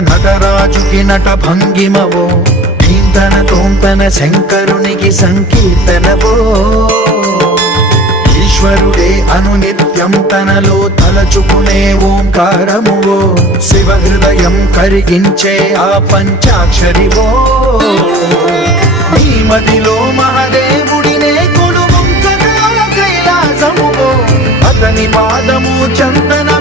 నటరాజుకి నట భంగిమవో, కీర్తన తోంతన శంకరునికి సంకీర్తనవో. ఈశ్వరుడే అనునిత్యం తనలో తలచుకునే ఓంకారమువో, శివ హృదయం కరిగించే ఆ పంచాక్షరివో. నీ మదిలో మహాదేవుడినే కొలువుంచగా కైలాసమువో, అతని పాదము చందన